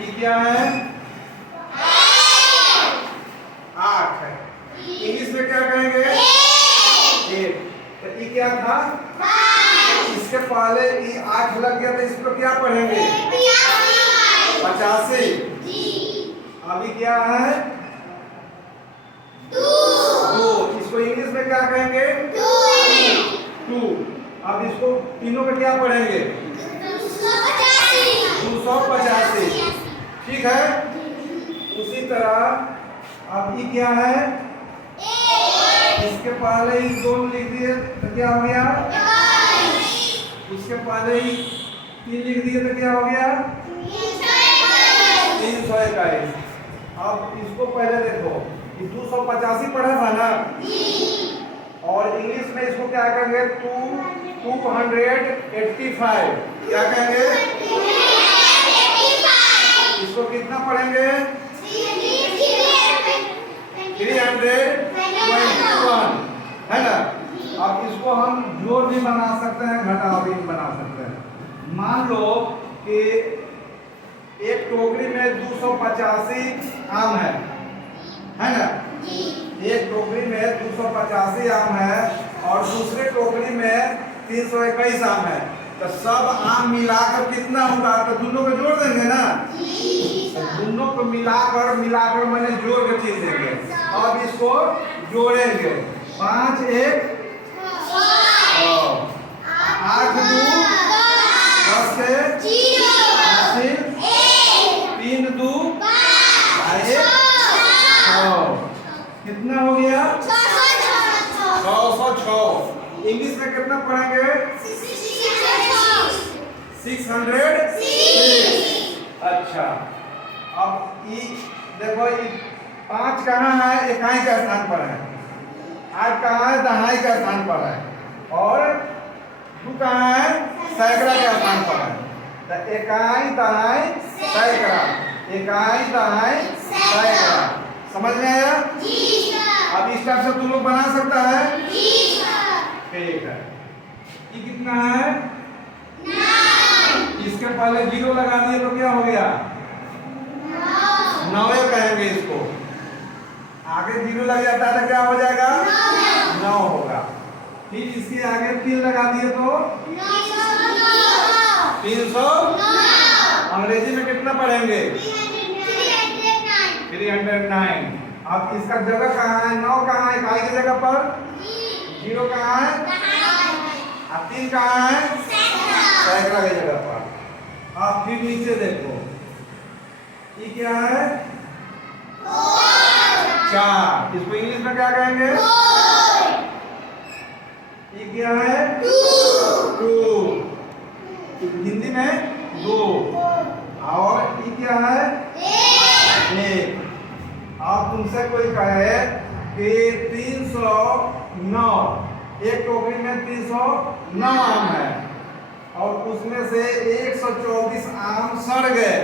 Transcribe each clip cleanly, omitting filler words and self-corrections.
ई क्या है? 8 है। इंग्लिश में क्या कहेंगे? 8। तो ई क्या था? इसके पहले ई 8 लग गया तो इसको क्या पढ़ेंगे? 85। अभी क्या है? 2। इसको इंग्लिश में क्या कहेंगे? 2। अब इसको तीनों में क्या पढ़ेंगे? 285। ठीक है। उसी तरह अब ई क्या है? इसके पहले ही 2 लिख दिए तो क्या हो गया? उसके पहले ही 3 लिख दिए तो क्या हो गया? 321। अब इसको पहले देखो, 285 पढ़ा था ना, और इंग्लिश में इसको क्या कहेंगे? 285। क्या कहेंगे? इसको कितना पढ़ेंगे? 321 है ना। अब इसको हम जोड़ भी बना सकते हैं, घटाव भी बना सकते हैं। मान लो कि एक टोकरी में 285 आम है ना। एक टोकरी में 285 आम है और दूसरे टोकरी में 321 आम है। तो सब आम मिलाकर कितना होगा? तो दोनों को जोड़ देंगे ना। तो दोनों को मिलाकर मैंने जोड़ के चीज देंगे। अब इसको जोड़ेंगे। 5 1 8 2 10 से 3 2 1 6। कितना हो गया? 606। इंग्लिश में कितना पढ़ेंगे? 606। अच्छा, अब ई देखो, ई 5 कहाँ है? इकाई के स्थान पर है। 8 कहाँ है? दहाई के स्थान पर है। और 2 कहाँ है? सैकड़ा के स्थान पर है। तो इकाई दहाई सैकड़ा, इकाई दहाई सैकड़ा। समझ में आया? अब इस टाइप से तुम लोग बना सकता है। ठीक है। ये कितना है? 9। इसके पहले 0 लगा दिए तो क्या हो गया? 9 कहेंगे इसको। आगे 0 लग जाता है तो क्या हो जाएगा? 9 होगा। फिर इसके आगे 3 लगा दिए तो 309। अंग्रेजी में कितना पढ़ेंगे? 309। अब इसका जगह कहाँ है? 9 कहाँ है? इकाई की जगह पर 0 कहाँ है? अब 3 कहाँ है? सैकड़ा की जगह पर। अब फिर नीचे देखो, ये क्या है? 4। इसको इंग्लिश में क्या कहेंगे? ये क्या है? 2। हिंदी में 2। और ये क्या है? 1। अब तुमसे कोई कहे कि 309, एक टोकरी में 309 आम है और उसमें से 124 आम सड़ गए।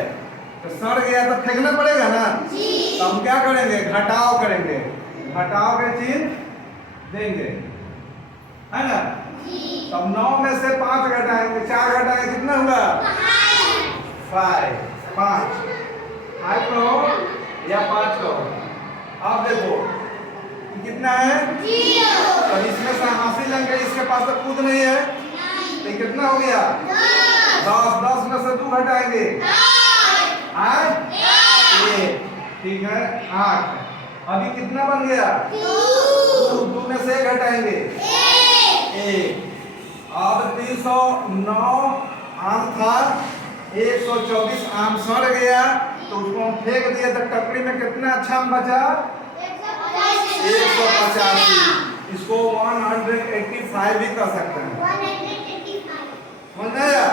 तो सड़ गया तो फेंकना पड़ेगा ना। तो हम क्या करेंगे? घटाव करेंगे। घटाव के चिन्ह देंगे, है ना। तब 9 में से 5 घटाएंगे, 4 घटाएंगे, कितना हुआ? 5। 5 कहो या 5 कहो। अब देखो कितना है? 0। तो इसमें से हासिल लेंगे, इसके पास तो खुद नहीं है, तो कितना हो गया? 10। 10 में से 2 घटाएंगे, 1। ठीक है, 8। अभी कितना बन गया? 2 में से 1 घटाएंगे, 1। अब 309 आम था, 124 आम सड़ गया तो उसको हम फेंक दिया। तो टपरी में कितना अच्छा आम बचा? 185। इसको 185 भी कर सकते हैं। समझ में आया?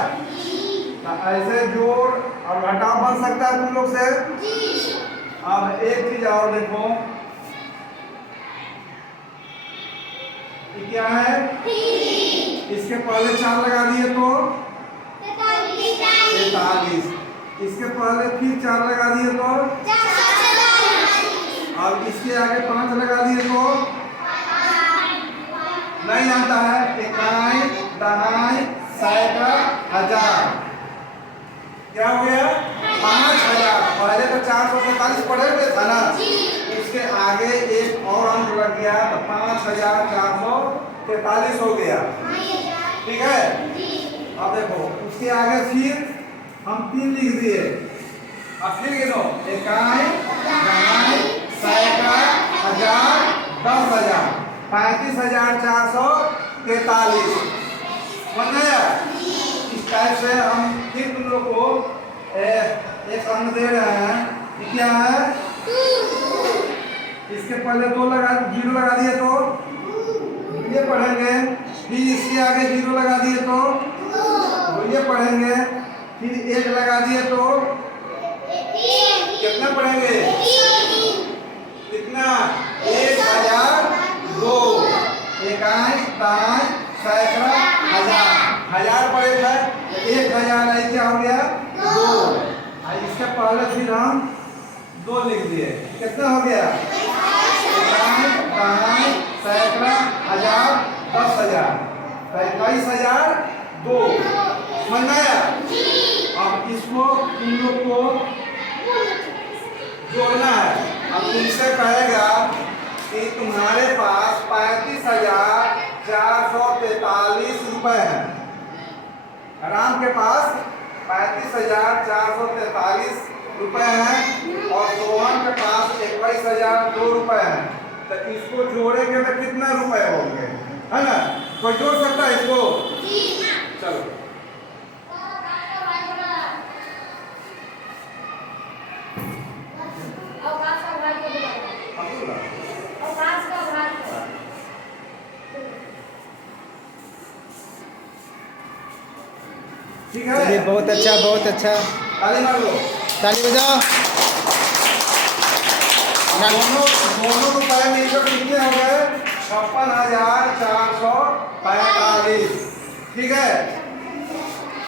ऐसे जोड़ और घटाव बन सकता है तुम लोग से। अब एक चीज और देखो, ये क्या है? इसके पहले 4 लगा दिए तो 43। इसके पहले फिर 4 लगा दिए तो, अब इसके आगे 5 लगा दिए तो नहीं आता है। इकाई दहाई सैकड़ा हजार, क्या हो गया? 5000। पहले तो 443 पढ़े हुए था ना, उसके आगे एक और अंक लग गया तो 5443 हो गया। ठीक है, अब देखो उसके आगे फिर हम 3 लिख दिए। अब फिर गिनो, इकाई, दहाई, सैकड़ा, हजार, 10,000, 35,443। समझ में आया? इस टाइप से हम फिर तुम लोग को एक अंक दे रहे हैं कि क्या है, इसके पहले 0 लगा दिए तो ये पढ़ेंगे, फिर इसके आगे 0 लगा दिए तो ये पढ़ेंगे, फिर 1 लगा दिए तो कितना पढ़ेंगे, कितना, 1002, इकाई, दहाई, सैकड़ा, हजार, हजार पड़ेगा, 1000 आई क्या हो गया 2, इसके पहले फिर हम 2 लिख दिए, कितना हो गया, इकाई, दहाई, सैकड़ा, हजार, 10,000, 21,002। समझ में आया? अब इसको तुम लोग को जोड़ना है। अब तुमसे कहेगा कि तुम्हारे पास 35,443 रुपए है, राम के पास 35,443 रुपए हैं और सोहन के पास 21,002 रुपए हैं, तो इसको जोड़ेंगे तो कितना रुपए होंगे, है ना? कोई जोड़ सकता है इसको? चलो ठीक है, चलिए बहुत अच्छा, बहुत अच्छा, ताली मार लो, ताली बजाओ। दोनों रुपए मिलकर कितने हो गए, 56,445। ठीक है।